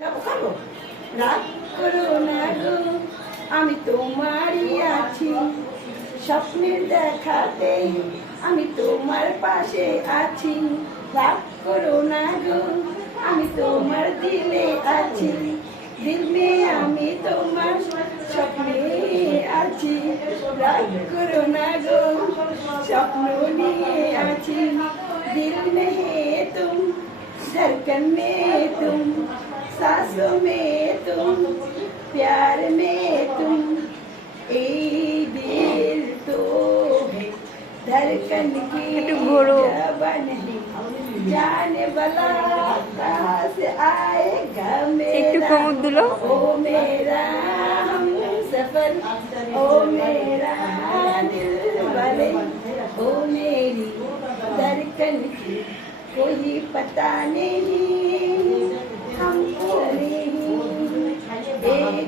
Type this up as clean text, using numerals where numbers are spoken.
রাগ করো না গো, আমি তোমারই আছি, স্বপ্নের দেখাতেই আমি তোমার পাশে আছি। রাগ করো না গো, আমি তোমার দিলে আছি, দিল মে আমি তোমার স্বপ্নে আছি। রাগ করো না গো, স্বপ্ন নিয়ে আছি, দিল মে হে তুম, धड़कन में तुम, सांसों में तुम, प्यार में तुम, ए दिल तो है धड़कन की जबां नहीं, जाने वाला कहाँ से आएगा मेरा, ओ मेरा हम सफर, ओ मेरा दिल वाले, ओ मेरी धड़कन की कोई पता नहीं हमको